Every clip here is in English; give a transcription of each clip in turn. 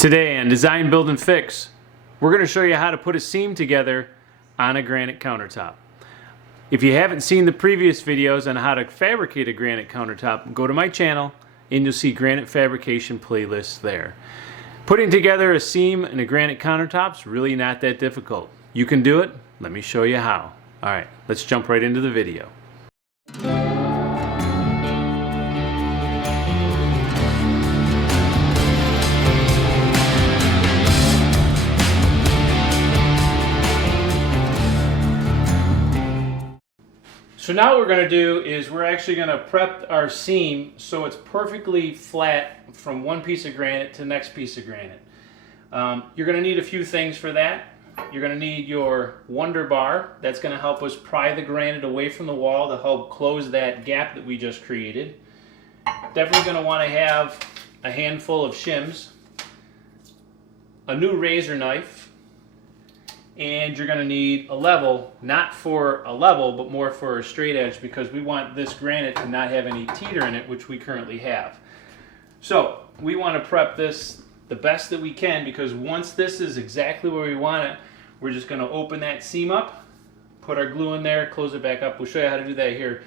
Today on Design, Build, and Fix, we're going to show you how to put a seam together on a granite countertop. If you haven't seen the previous videos on how to fabricate a granite countertop, go to my channel and you'll see granite fabrication playlists there. Putting together a seam in a granite countertop is really not that difficult. You can do it. Let me show you how. Alright, let's jump right into the video. So now what we're going to do is we're actually going to prep our seam so it's perfectly flat from one piece of granite to the next piece of granite. You're going to need a few things for that. You're going to need your Wonder Bar. That's going to help us pry the granite away from the wall to help close that gap that we just created. Definitely going to want to have a handful of shims, a new razor knife, and you're going to need a level, not for a level, but more for a straight edge, because we want this granite to not have any teeter in it, which we currently have. So we want to prep this the best that we can, because once this is exactly where we want it, we're just going to open that seam up, put our glue in there, close it back up. We'll show you how to do that here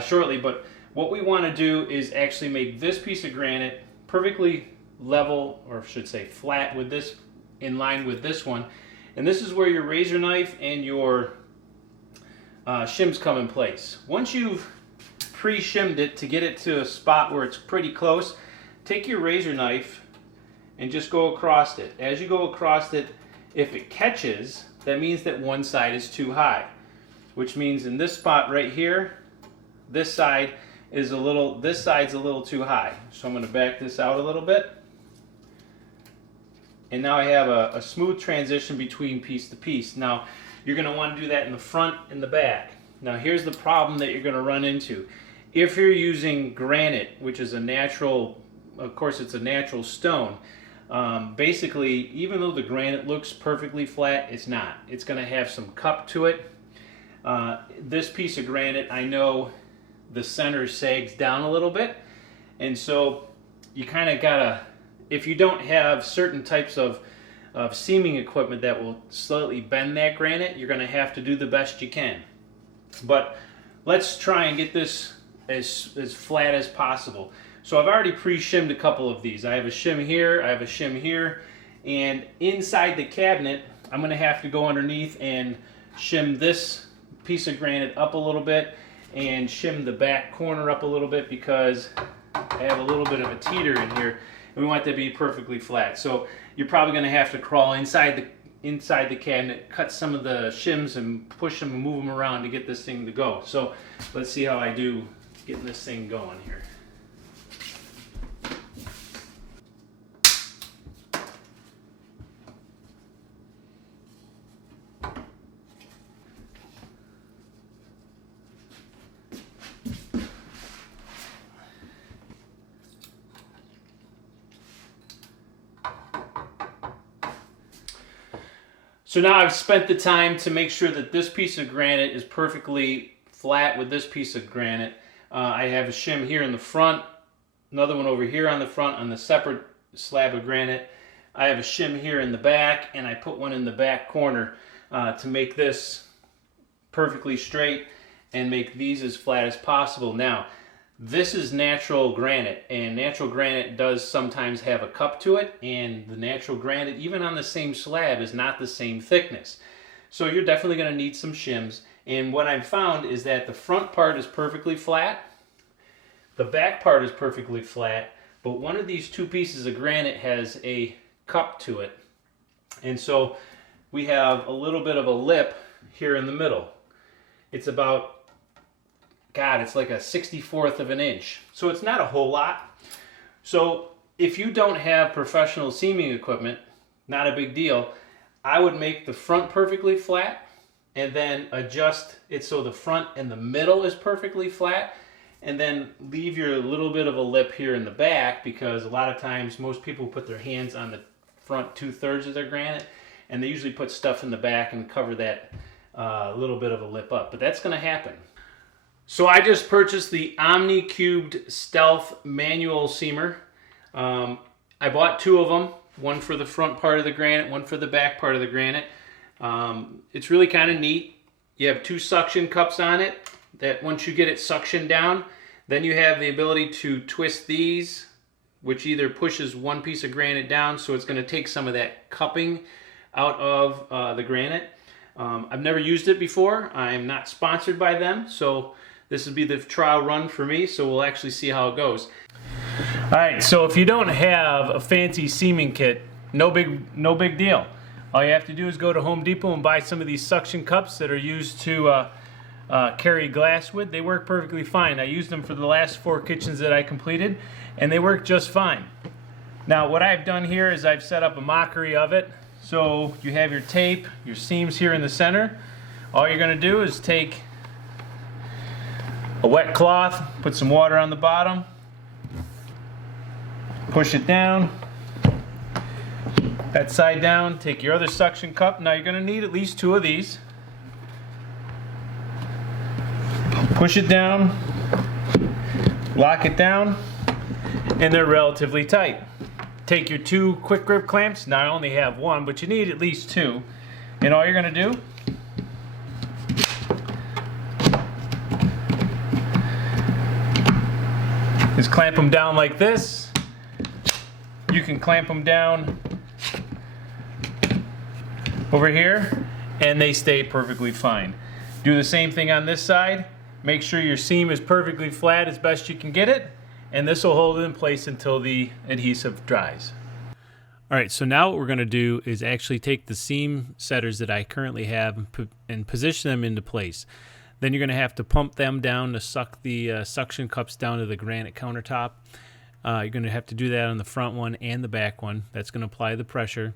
shortly, but what we want to do is actually make this piece of granite perfectly level, or I should say flat, with this, in line with this one. And this is where your razor knife and your shims come in place. Once you've pre-shimmed it to get it to a spot where it's pretty close, take your razor knife and just go across it. As you go across it, if it catches, that means that one side is too high, which means in this spot right here, this side's a little too high. So I'm going to back this out a little bit. And now I have a smooth transition between piece to piece. Now, you're going to want to do that in the front and the back. Now, here's the problem that you're going to run into. If you're using granite, which is a natural, of course it's a natural stone, basically, even though the granite looks perfectly flat, it's not. It's going to have some cup to it. This piece of granite, I know the center sags down a little bit, and so you kind of got to, if you don't have certain types of seaming equipment that will slightly bend that granite, you're going to have to do the best you can. But let's try and get this as flat as possible. So I've already pre-shimmed a couple of these. I have a shim here, I have a shim here, and inside the cabinet, I'm going to have to go underneath and shim this piece of granite up a little bit and shim the back corner up a little bit, because I have a little bit of a teeter in here. And we want that to be perfectly flat. So you're probably going to have to crawl inside the cabinet, cut some of the shims and push them and move them around to get this thing to go. So let's see how I do getting this thing going here. So now I've spent the time to make sure that this piece of granite is perfectly flat with this piece of granite. I have a shim here in the front, another one over here on the front on the separate slab of granite. I have a shim here in the back, and I put one in the back corner to make this perfectly straight and make these as flat as possible. Now, this is natural granite, and natural granite does sometimes have a cup to it, and the natural granite, even on the same slab, is not the same thickness. So you're definitely going to need some shims, and what I've found is that the front part is perfectly flat, the back part is perfectly flat, but one of these two pieces of granite has a cup to it, and so we have a little bit of a lip here in the middle. It's about, God, it's like a 64th of an inch. So it's not a whole lot. So if you don't have professional seaming equipment, not a big deal. I would make the front perfectly flat and then adjust it so the front and the middle is perfectly flat, and then leave your little bit of a lip here in the back, because a lot of times most people put their hands on the front 2/3 of their granite, and they usually put stuff in the back and cover that little bit of a lip up. But that's going to happen. So I just purchased the Omni Cubed Stealth Manual Seamer. I bought two of them one for the front part of the granite, one for the back part of the granite. It's really kind of neat. You have 2 suction cups on it that once you get it suctioned down, then you have the ability to twist these, which either pushes one piece of granite down, so it's going to take some of that cupping out of the granite. I've never used it before. I'm not sponsored by them, so this would be the trial run for me, so we'll actually see how it goes. Alright, so if you don't have a fancy seaming kit, no big deal. All you have to do is go to Home Depot and buy some of these suction cups that are used to carry glass with. They work perfectly fine. I used them for the last 4 kitchens that I completed, and they work just fine. Now what I've done here is I've set up a mockery of it. So you have your tape, your seams here in the center. All you're going to do is take a wet cloth, put some water on the bottom, push it down, that side down, take your other suction cup. Now you're going to need at least 2 of these. Push it down, lock it down, and they're relatively tight. Take your 2 quick grip clamps. Now I only have 1, but you need at least 2. And all you're going to do is clamp them down like this. You can clamp them down over here, and they stay perfectly fine. Do the same thing on this side. Make sure your seam is perfectly flat as best you can get it, and this will hold it in place until the adhesive dries. Alright, so now what we're going to do is actually take the seam setters that I currently have and position them into place. Then you're going to have to pump them down to suck the suction cups down to the granite countertop. You're going to have to do that on the front one and the back one. That's going to apply the pressure.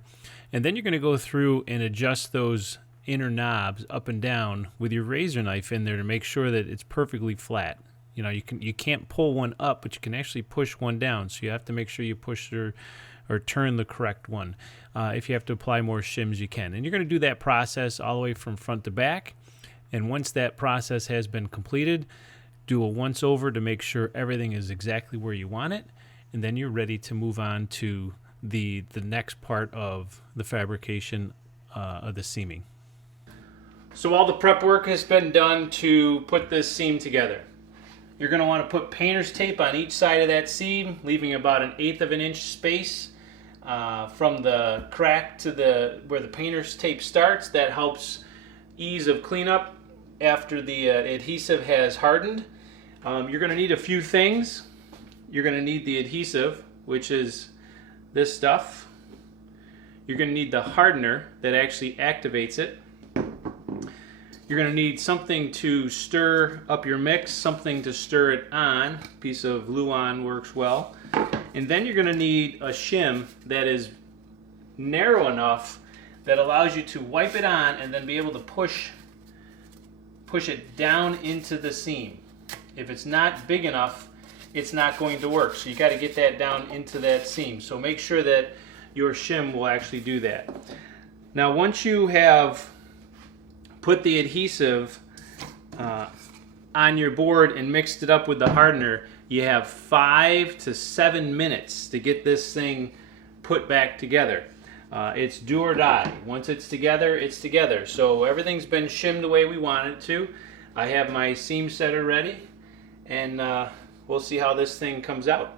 And then you're going to go through and adjust those inner knobs up and down with your razor knife in there to make sure that it's perfectly flat. You know, you can't pull one up, but you can actually push one down. So you have to make sure you push or turn the correct one. If you have to apply more shims, you can. And you're going to do that process all the way from front to back. And once that process has been completed, do a once over to make sure everything is exactly where you want it. And then you're ready to move on to the next part of the fabrication of the seaming. So all the prep work has been done to put this seam together. You're going to want to put painter's tape on each side of that seam, leaving about 1/8 of an inch space from the crack to where the painter's tape starts. That helps ease of cleanup after the adhesive has hardened. You're going to need a few things. You're going to need the adhesive, which is this stuff. You're going to need the hardener that actually activates it. You're going to need something to stir up your mix, something to stir it on. A piece of Luan works well. And then you're going to need a shim that is narrow enough that allows you to wipe it on and then be able to push it down into the seam. If it's not big enough, it's not going to work. So you got to get that down into that seam. So make sure that your shim will actually do that. Now once you have put the adhesive on your board and mixed it up with the hardener, you have 5 to 7 minutes to get this thing put back together. It's do or die. Once it's together, it's together. So everything's been shimmed the way we want it to. I have my seam setter ready, and we'll see how this thing comes out.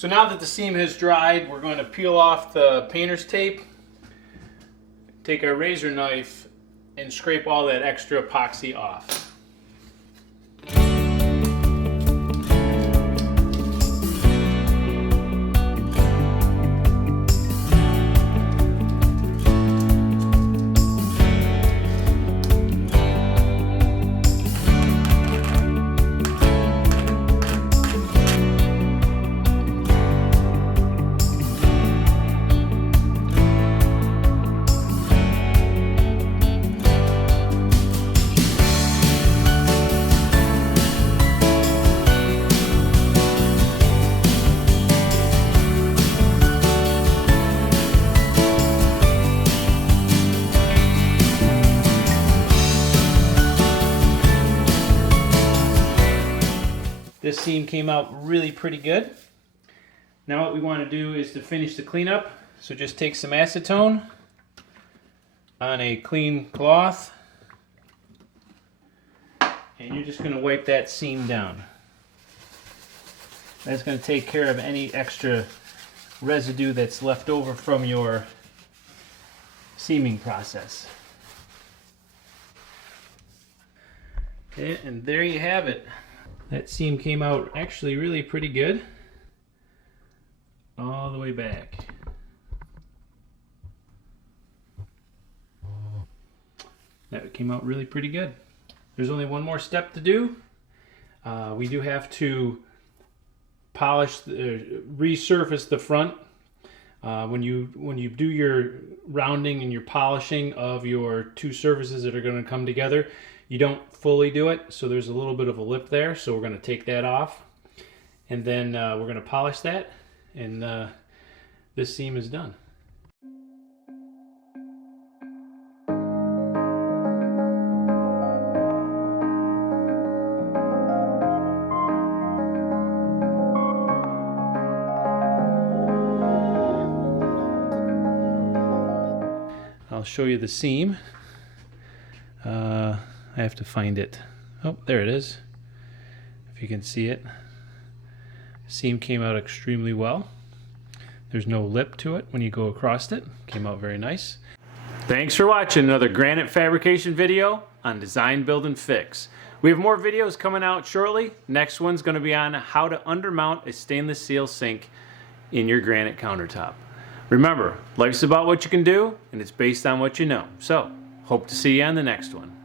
So now that the seam has dried, we're going to peel off the painter's tape, take our razor knife, and scrape all that extra epoxy off. This seam came out really pretty good. Now what we want to do is to finish the cleanup. So just take some acetone on a clean cloth and you're just going to wipe that seam down. That's going to take care of any extra residue that's left over from your seaming process. Okay, and there you have it. That seam came out actually really pretty good all the way back. That came out really pretty good. There's only one more step to do. We do have to polish, resurface the front. When you do your rounding and your polishing of your two surfaces that are going to come together, you don't fully do it, so there's a little bit of a lip there, so we're going to take that off, and then we're going to polish that, and this seam is done. I'll show you the seam. I have to find it. Oh, there it is. If you can see it. The seam came out extremely well. There's no lip to it when you go across it. Came out very nice. Thanks for watching another granite fabrication video on Design, Build, and Fix. We have more videos coming out shortly. Next one's going to be on how to undermount a stainless steel sink in your granite countertop. Remember, life's about what you can do, and it's based on what you know. So, hope to see you on the next one.